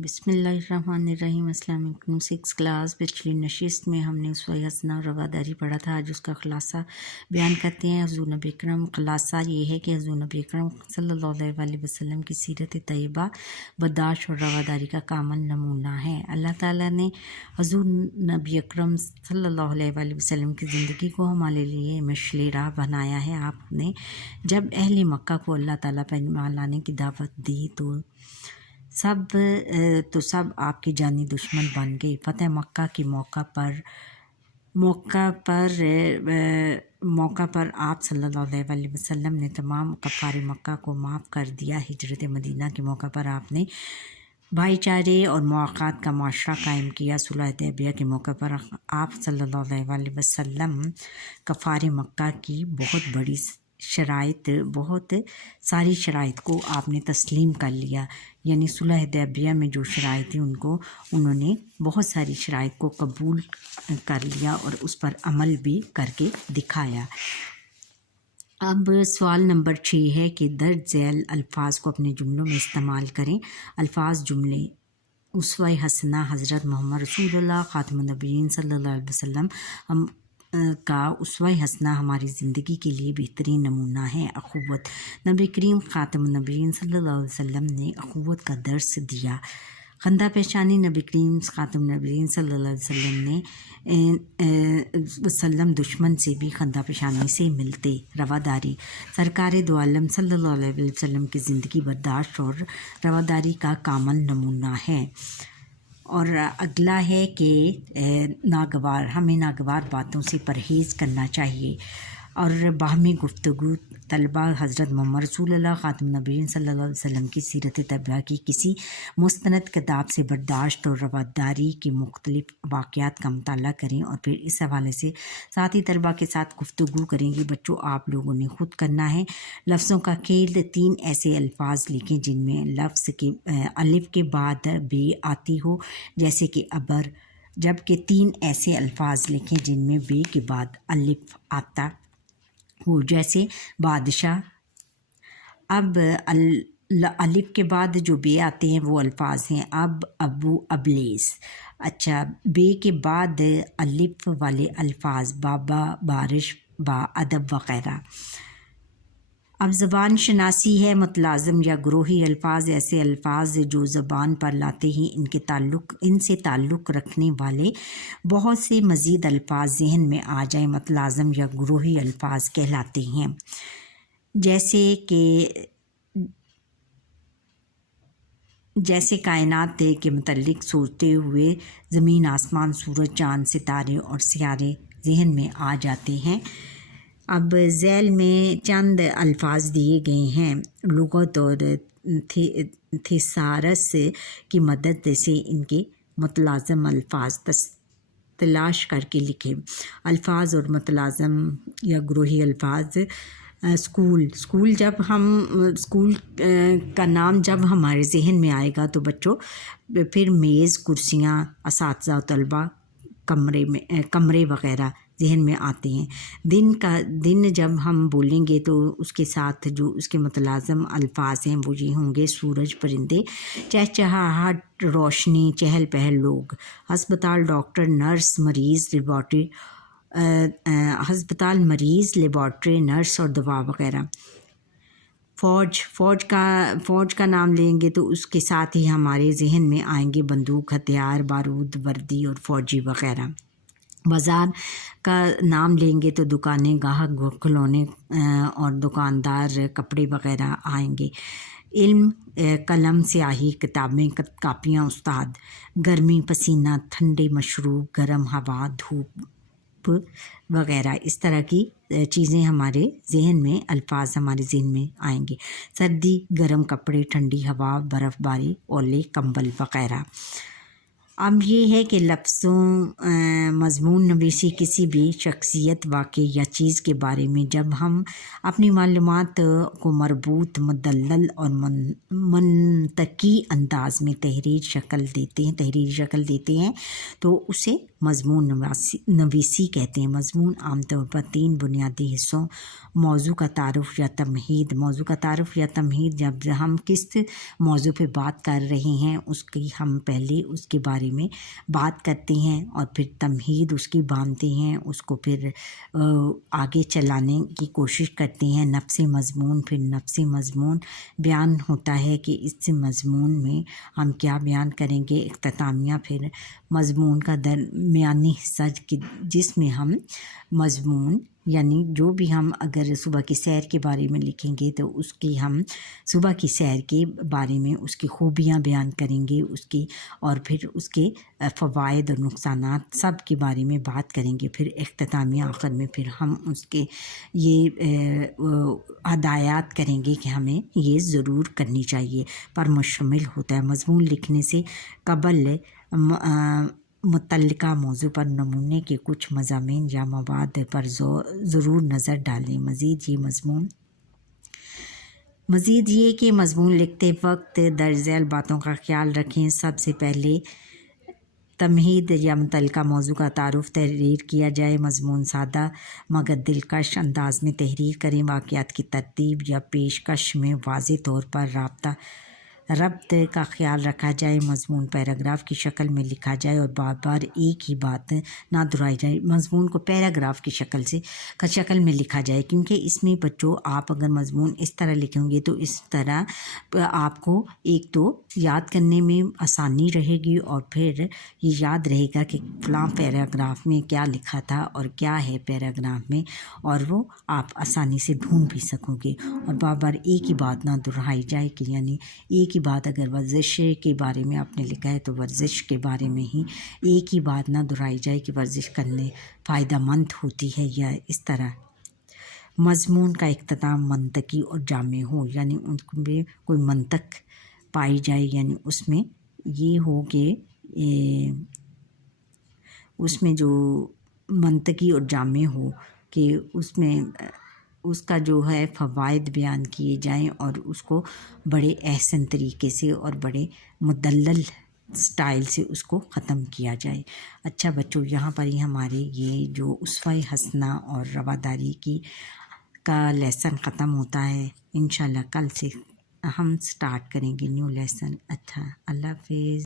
बिस्मिल्लाहिर्रहमानिर्रहीम। अस्सलाम वालेकुम। 6 क्लास पिछली नशिस्त में हमने उसवा हसना और रवादारी पढ़ा था। आज उसका खुलासा बयान करते हैं। हुज़ूर नबी अकरम, खुलासा ये है कि हुज़ूर नबी अकरम सल्लल्लाहु अलैहि वसल्लम की सीरत तैयबा बर्दाश्त और रवादारी का कामल नमूना है। अल्लाह ताला ने हुज़ूर नबी अकरम सल्लल्लाहु अलैहि वसल्लम की ज़िंदगी को हमारे लिए मशले राह बनाया है। आपने जब अहले मक्का को अल्लाह ताला पर ईमान लाने की दावत दी तो सब आपके जानी दुश्मन बन गए। फ़तह मक्का के मौका पर आप सल्लल्लाहु अलैहि वसल्लम ने तमाम कफ़ार मक्का को माफ़ कर दिया। हिजरत मदीना के मौका पर आपने भाईचारे और मुआख़ात का माशरा कायम किया। सुलह हुदैबिया के मौके पर आप सल्लल्लाहु अलैहि वसल्लम कफ़ार मक्का की बहुत सारी शराइत को आपने तस्लीम कर लिया। यानी सुलह हुदैबिया में जो शराइत थी उन्होंने बहुत सारी शराइत को कबूल कर लिया और उस पर अमल भी करके दिखाया। अब सवाल नंबर 6 है कि दर्ज झैल अल्फाज को अपने जुमलों में इस्तेमाल करें। अल्फाज जुमले उसवा हसना हज़रत मोहम्मद रसूलुल्लाह ख़ातमुन नबीयीन सल्लल्लाहु अलैहि वसल्लम हम का उसवा हसना हमारी ज़िंदगी के लिए बेहतरीन नमूना है। अख़ुवत, नबी करीम ख़ातमुन नबीयीन सल्लल्लाहु अलैहि वसल्लम ने अख़ुवत का दर्स दिया। खंदा पेशानी, नबी करीम ख़ातमुन नबीयीन सल्लल्लाहु अलैहि वसल्लम दुश्मन से भी खंदा पेशानी से मिलते। रवादारी, सरकार दो आलम सल्लल्लाहु अलैहि वसल्लम की ज़िंदगी बर्दाश्त और रवादारी का कामल नमूना है। और अगला है कि हमें नागवार बातों से परहेज़ करना चाहिए और बाहमी गुफ्तगू तलबा हज़रत मोहम्मद रसूलुल्लाह ख़ातमुन नबीयीन सल्लल्लाहु अलैहि वसल्लम की सीरत तैयबा की किसी मुस्तनद किताब से बर्दाश्त और रवादारी के मुख्तलिफ वाक़यात का मुताला करें और फिर इस हवाले से साथी तलबा के साथ गुफ्तगू करेंगे। बच्चों, आप लोगों ने ख़ुद करना है। लफ्ज़ों का खेल, 3 ऐसे अल्फाज लिखें जिनमें लफ्ज़ के अलिफ के बाद बे आती हो, जैसे कि अबर, जबकि 3 ऐसे अल्फाज लिखें जिनमें बे के बाद अलिफ आता हो, जैसे बादशाह। अब अलिफ के बाद जो बे आते हैं वो अल्फाज हैं अब, अबू, अबलेस। अच्छा, बे के बाद अलिफ वाले अल्फाज बाबा, बारिश, बा, अदब वग़ैरह। अब ज़बान शनासी है। मुतलाज़िम या ग्रोही अल्फाज ऐसे अल्फाज जो ज़बान पर लाते ही इनसे ताल्लुक़ रखने वाले बहुत से मज़ीद अल्फाज ज़हन में आ जाएं, मुतलाज़िम या ग्रोही अल्फाज कहलाते हैं। जैसे कायनात के मुतल्लिक़ सोचते हुए ज़मीन, आसमान, सूरज, चाँद, सितारे और सियारे ज़हन में आ जाते हैं। अब झैल में चंद अल्फाज दिए गए हैं। लुग़त और थिसारस की मदद से इनके मुतलाज़िम अल्फाज तलाश करके लिखें। अल्फाज और मुतलाज़िम या ग्रोही अल्फाज। स्कूल का नाम जब हमारे जहन में आएगा तो बच्चों फिर मेज़, कुर्सियाँ, असातिज़ा और तलबा, कमरे वग़ैरह जहन में आते हैं। दिन जब हम बोलेंगे तो उसके साथ जो उसके मुतलाज़िम अल्फाज हैं वो ये होंगे: सूरज, परिंदे, चहचहाहट, रोशनी, चहल पहल, लोग। हस्पताल, डॉक्टर, नर्स, मरीज़, लेबॉर्ट्री, नर्स और दवा वग़ैरह। फ़ौज का नाम लेंगे तो उसके साथ ही हमारे जहन में आएंगे बंदूक, हथियार, बारूद, वर्दी और फ़ौजी वग़ैरह। बाज़ार का नाम लेंगे तो दुकानें, गाहक, खिलौने और दुकानदार, कपड़े वग़ैरह आएंगे। इल्म, कलम, स्याही, किताबें, कापियाँ, उस्ताद। गर्मी, पसीना, ठंडे मशरूब, गर्म हवा, धूप वग़ैरह। इस तरह की चीज़ें हमारे जहन में, अल्फाज हमारे जहन में आएंगे। सर्दी, गर्म कपड़े, ठंडी हवा, बर्फ़बारी, ओले, कंबल वग़ैरह। اب یہ ہے کہ لفظوں مضمون نویسی کسی بھی شخصیت واقعے یا چیز کے بارے میں جب ہم اپنی معلومات کو مربوط مدلل اور منطقی انداز میں تحریری شکل دیتے ہیں تو اسے مضمون نویسی کہتے ہیں۔ مضمون عام طور پر 3 بنیادی حصوں موضوع کا تعارف یا تمہید۔ موضوع کا تعارف یا تمہید، جب ہم کس موضوع پہ بات کر رہے ہیں اس کی ہم پہلے اس کے بارے میں بات کرتے ہیں اور پھر تمہید اس کی باندھتے ہیں، اس کو پھر آگے چلانے کی کوشش کرتے ہیں۔ نفس مضمون، پھر نفس مضمون بیان ہوتا ہے کہ اس مضمون میں ہم کیا بیان کریں گے۔ اختتامیہ، پھر مضمون کا درمیانی حصہ جس میں ہم مضمون یعنی جو بھی ہم اگر صبح کی سیر کے بارے میں لکھیں گے تو اس کی ہم صبح کی سیر کے بارے میں اس کی خوبیاں بیان کریں گے، اس کی اور پھر اس کے فوائد اور نقصانات سب کے بارے میں بات کریں گے۔ پھر اختتامیہ آخر میں پھر ہم اس کے یہ ہدایات کریں گے کہ ہمیں یہ ضرور کرنی چاہیے پر مشتمل ہوتا ہے۔ مضمون لکھنے سے قبل متعلقہ موضوع پر نمونے کے کچھ مضامین یا مواد پر ضرور نظر ڈالیں۔ مزید یہ کہ مضمون لکھتے وقت درج ذیل باتوں کا خیال رکھیں۔ سب سے پہلے تمہید یا متعلقہ موضوع کا تعارف تحریر کیا جائے۔ مضمون سادہ مگر دلکش انداز میں تحریر کریں۔ واقعات کی ترتیب یا پیشکش میں واضح طور پر ربط کا خیال رکھا جائے۔ مضمون پیراگراف کی شکل میں لکھا جائے اور بار بار ایک ہی بات نہ دہرائی جائے۔ مضمون کو پیراگراف کی شکل میں لکھا جائے، کیونکہ اس میں بچوں آپ اگر مضمون اس طرح لکھیں گے تو اس طرح آپ کو ایک تو یاد کرنے میں آسانی رہے گی اور پھر یہ یاد رہے گا کہ فلاں پیراگراف میں کیا لکھا تھا اور کیا ہے پیراگراف میں، اور وہ آپ آسانی سے ڈھونڈ بھی سکو گے۔ اور بار بار ایک ہی بات نہ دہرائی جائے کہ یعنی ایک ہی بات اگر ورزش کے بارے میں آپ نے لکھا ہے تو ورزش کے بارے میں ہی ایک ہی بات نہ دہرائی جائے کہ ورزش کرنے فائدہ مند ہوتی ہے یا اس طرح۔ مضمون کا اختتام منطقی اور جامع ہو، یعنی ان میں کوئی منطق پائی جائے، یعنی اس میں یہ ہو کہ اس میں جو منطقی اور جامع ہو کہ اس میں اس کا جو ہے فوائد بیان کیے جائیں اور اس کو بڑے احسن طریقے سے اور بڑے مدلل سٹائل سے اس کو ختم کیا جائے۔ اچھا بچوں، یہاں پر ہی ہمارے یہ جو اسوہ حسنہ اور رواداری کا لیسن ختم ہوتا ہے۔ انشاءاللہ کل سے ہم سٹارٹ کریں گے نیو لیسن۔ اچھا، اللہ حافظ۔